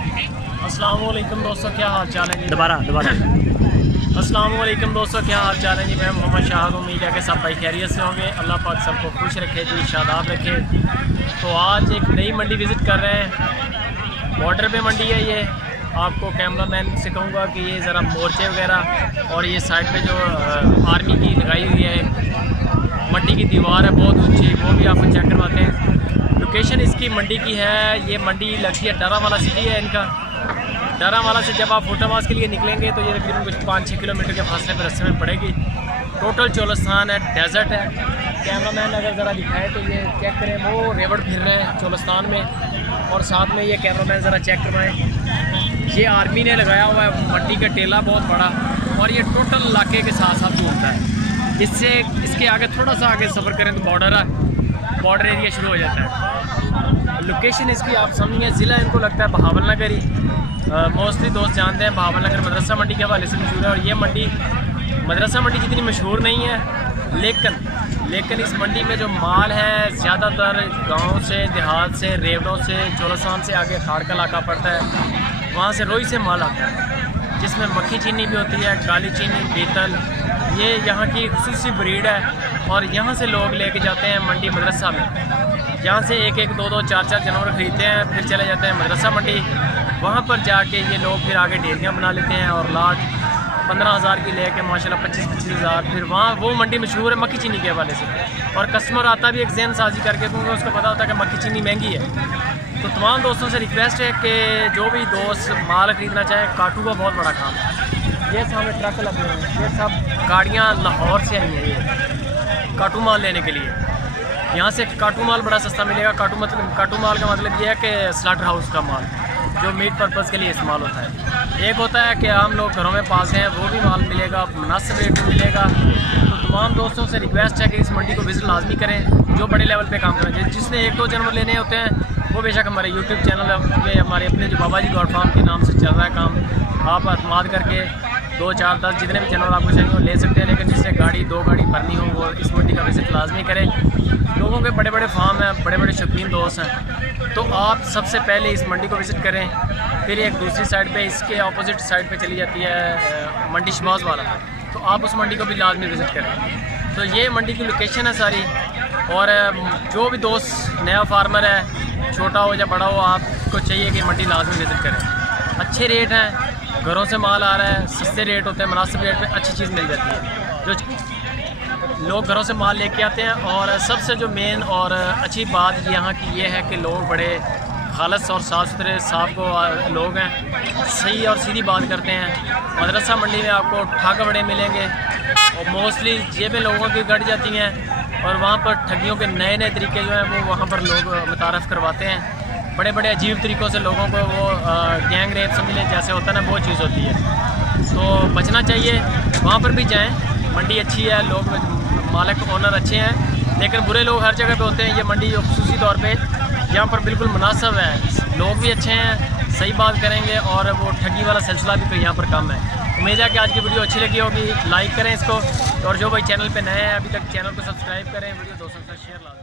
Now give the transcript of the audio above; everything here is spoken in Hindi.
अस्सलाम वालेकुम दोस्तों, क्या हाल चाल है जी? दोबारा अस्सलाम वालेकुम दोस्तों, क्या हाल चाल है जी? मैं मोहम्मद शाहद, उम्मीद है कि सब भाई खैरियत से होंगे। अल्लाह पाक सबको खुश रखे जी, शादाब रखे। तो आज एक नई मंडी विज़िट कर रहे हैं। बॉर्डर पे मंडी है ये। आपको कैमरामैन से कहूँगा कि ये ज़रा मोर्चे वगैरह और ये साइड पे जो आर्मी की लगाई हुई है मट्टी की दीवार है बहुत ऊंची, वो भी आपको चेक करवाते हैं। लोकेशन इसकी मंडी की है, ये मंडी लगती है डारावाला सिटी है इनका। डारावाला से जब आप फुटाबाज के लिए निकलेंगे तो ये तकरीबन कुछ 5-6 किलोमीटर के फासले पर रास्ते में पड़ेगी। टोटल चोलस्तान है, डेजर्ट है। कैमरामैन अगर ज़रा दिखाए तो ये चेक करें, वो रेवड़ फिर रहे हैं चोलस्तान में। और साथ में ये कैमरामैन ज़रा चेक करवाएं, ये आर्मी ने लगाया हुआ है मट्टी का टेला बहुत बड़ा, और ये टोटल इलाके के साथ साथ घूमता है। इससे इसके आगे थोड़ा सा आगे सफ़र करें तो बॉर्डर है, बॉर्डर एरिया शुरू हो जाता है। लोकेशन इसकी आप समझिए, ज़िला इनको लगता है बहावल नगर ही। मोस्टली दोस्त जानते हैं बहावल नगर मदरसा मंडी के हवाले से मशहूर है। और ये मंडी मदरसा मंडी जितनी मशहूर नहीं है, लेकिन इस मंडी में जो माल है ज़्यादातर गांव से, देहात से, रेवड़ों से, चोलस्तान से आगे खाड़ का इलाका पड़ता है, वहाँ से रोई से माल आता है, जिसमें मक्खी चीनी भी होती है, काली चीनी, बीतल। ये यहाँ की खुसूसी ब्रीड है और यहाँ से लोग लेके जाते हैं मंडी मदरसा में। यहाँ से एक एक, दो दो, चार चार जानवर ख़रीदते हैं, फिर चले जाते हैं मदरसा मंडी। वहाँ पर जाके ये लोग फिर आगे डेयरियाँ बना लेते हैं और लाट 15,000 की लेके माशाल्लाह 25-25 हज़ार। फिर वहाँ वो मंडी मशहूर है मक्खी चीनी के हवाले से। और कस्टमर आता भी एक जहन साजी करके, क्योंकि उसको पता होता है कि मक्खी चीनी महंगी है। तो तमाम दोस्तों से रिक्वेस्ट है कि जो भी दोस्त माल ख़रीदना चाहे, काटू का बहुत बड़ा काम है। ये सामने ट्रक लगे हुए हैं, ये सब गाड़ियाँ लाहौर से आई हैं ये काटू माल लेने के लिए। यहाँ से काटू माल बड़ा सस्ता मिलेगा। काटू माल का मतलब ये है कि स्लाटर हाउस का माल जो मीट पर्पज़ के लिए इस्तेमाल होता है। एक होता है कि आम लोग घरों में पालते हैं, वो भी माल मिलेगा, मुनासिब रेट में मिलेगा। तो तमाम दोस्तों से रिक्वेस्ट है कि इस मंडी को विज़िट लाजमी करें, जो बड़े लेवल पे काम करें। जिसने 1-2 जानवर लेने होते हैं वो बेशक हमारे यूट्यूब चैनल में हमारे अपने जो बाबा जी गॉड फार्म के नाम से चल रहा है काम, आप अतमाद करके 2, 4, 10 जितने भी जानवर आपको चाहिए वो ले सकते हैं। लेकिन जिससे गाड़ी 2 गाड़ी भरनी हो वो इस मंडी का विज़िट लाजमी करें। लोगों के बड़े बड़े फार्म हैं, बड़े बड़े शौकीन दोस्त हैं, तो आप सबसे पहले इस मंडी को विज़िट करें। फिर एक दूसरी साइड पे, इसके अपोजिट साइड पे चली जाती है मंडी शबाज वाला, तो आप उस मंडी को भी लाजमी विज़िट करें। तो ये मंडी की लोकेशन है सारी। और जो भी दोस्त नया फार्मर है, छोटा हो या बड़ा हो, आपको चाहिए कि मंडी लाजमी विज़िट करें। अच्छे रेट हैं, घरों से माल आ रहा है, सस्ते रेट होते हैं, मुनासिब रेट में अच्छी चीज़ मिल जाती है। जो लोग घरों से माल लेके आते हैं। और सबसे जो मेन और अच्छी बात यहाँ की ये है कि लोग बड़े खालस और साफ़ सुथरे साफ को लोग हैं, सही और सीधी बात करते हैं। मदरसा मंडी में आपको ठग बड़े मिलेंगे और मोस्टली जेबें लोगों की गट जाती हैं, और वहाँ पर ठगियों के नए नए तरीके जो हैं वो वहाँ पर लोग मुतारफ़ करवाते हैं। बड़े बड़े अजीब तरीक़ों से लोगों को वो गैंग रेप समझ लें जैसे होता है ना, वो चीज़ होती है। तो बचना चाहिए, वहाँ पर भी जाएँ। मंडी अच्छी है, लोग मालिक ओनर अच्छे हैं, लेकिन बुरे लोग हर जगह पे होते हैं। ये मंडी खुसूसी तौर पे यहाँ पर बिल्कुल मुनासिब है, लोग भी अच्छे हैं, सही बात करेंगे, और वो ठगी वाला सिलसिला भी तो यहाँ पर कम है। उम्मीद है कि आज की वीडियो अच्छी लगी होगी। लाइक करें इसको, और जो भाई चैनल पे नए हैं अभी तक चैनल को सब्सक्राइब करें, वीडियो दोस्तों से शेयर ला